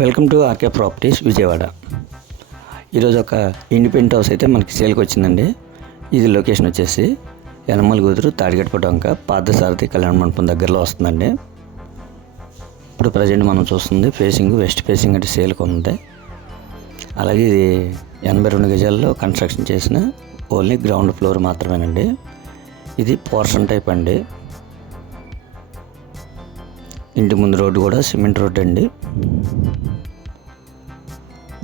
Welcome to RK properties Vijayawada. ఈరోజు ఒక independent house అయితే మనకి సేల్కి వచ్చిందండి. ఇది లొకేషన్ వచ్చేసి యనమలగుదురు తాడిగడప పార్థసారథి కళ్యాణ మండపం దగ్గరలో వస్తుందండి. ఇప్పుడు ప్రజెంట్ మనం చూస్తుంది ఫేసింగ్ వెస్ట్ ఫేసింగ్ అంటే సేల్కి ఉంది. అలాగే ఇది 82 గజాల్లో కన్స్ట్రక్షన్ చేసిన ఓన్లీ గ్రౌండ్ ఫ్లోర్ మాత్రమేనండి. ఇది పోర్షన్ టైప్ అండి. ఇంటి ముందు రోడ్డు కూడా సిమెంట్ రోడ్డు అండి.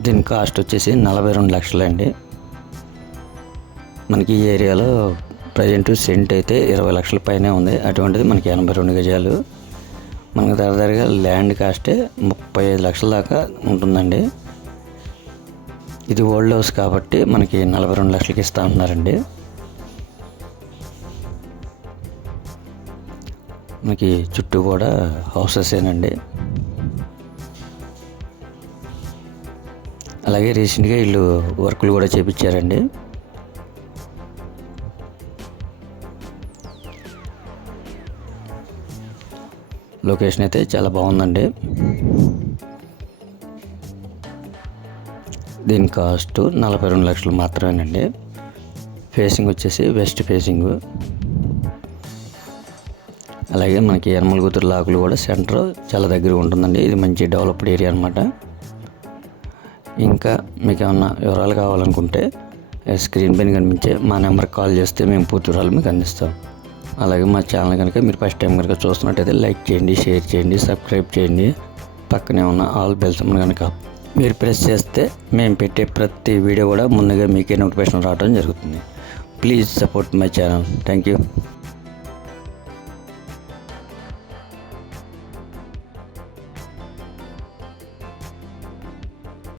దీని కాస్ట్ వచ్చేసి 42 లక్షలు అండి. మనకి ఈ ఏరియాలో ప్రజెంట్ సెంట్ అయితే 20 లక్షల పైనే ఉంది. అటువంటిది మనకి 82 గజాలు. మనకి దగ్గరగా ల్యాండ్ కాస్టే 35 లక్షల దాకా ఉంటుందండి. ఇది ఓల్డ్ హౌస్ కాబట్టి మనకి 42 లక్షలకి ఇస్తా ఉంటున్నారండి. మనకి చుట్టూ కూడా హౌసెసేనండి. అలాగే రీసెంట్గా వీళ్ళు వర్కులు కూడా చేపించారండి. లొకేషన్ అయితే చాలా బాగుందండి. దీని కాస్ట్ 42 లక్షలు మాత్రమేనండి. ఫేసింగ్ వచ్చేసి వెస్ట్ ఫేసింగ్. అలాగే మనకి యనమలగుదురు లాకులు కూడా సెంటర్ చాలా దగ్గర ఉంటుందండి. ఇది మంచి డెవలప్డ్ ఏరియా అనమాట. ఇంకా మీకు ఏమన్నా వివరాలు కావాలనుకుంటే స్క్రీన్ పైన కనిపించే మా నెంబర్కి కాల్ చేస్తే మేము పూర్తి వివరాలు మీకు అందిస్తాం. అలాగే మా ఛానల్ కనుక మీరు ఫస్ట్ టైం కనుక చూస్తున్నట్టయితే లైక్ చేయండి, షేర్ చేయండి, సబ్స్క్రైబ్ చేయండి. పక్కనే ఉన్న ఆల్ బెల్స్ కనుక మీరు ప్రెస్ చేస్తే మేము పెట్టే ప్రతి వీడియో కూడా ముందుగా మీకే నోటిఫికేషన్ రావడం జరుగుతుంది. Please support my channel. Thank you.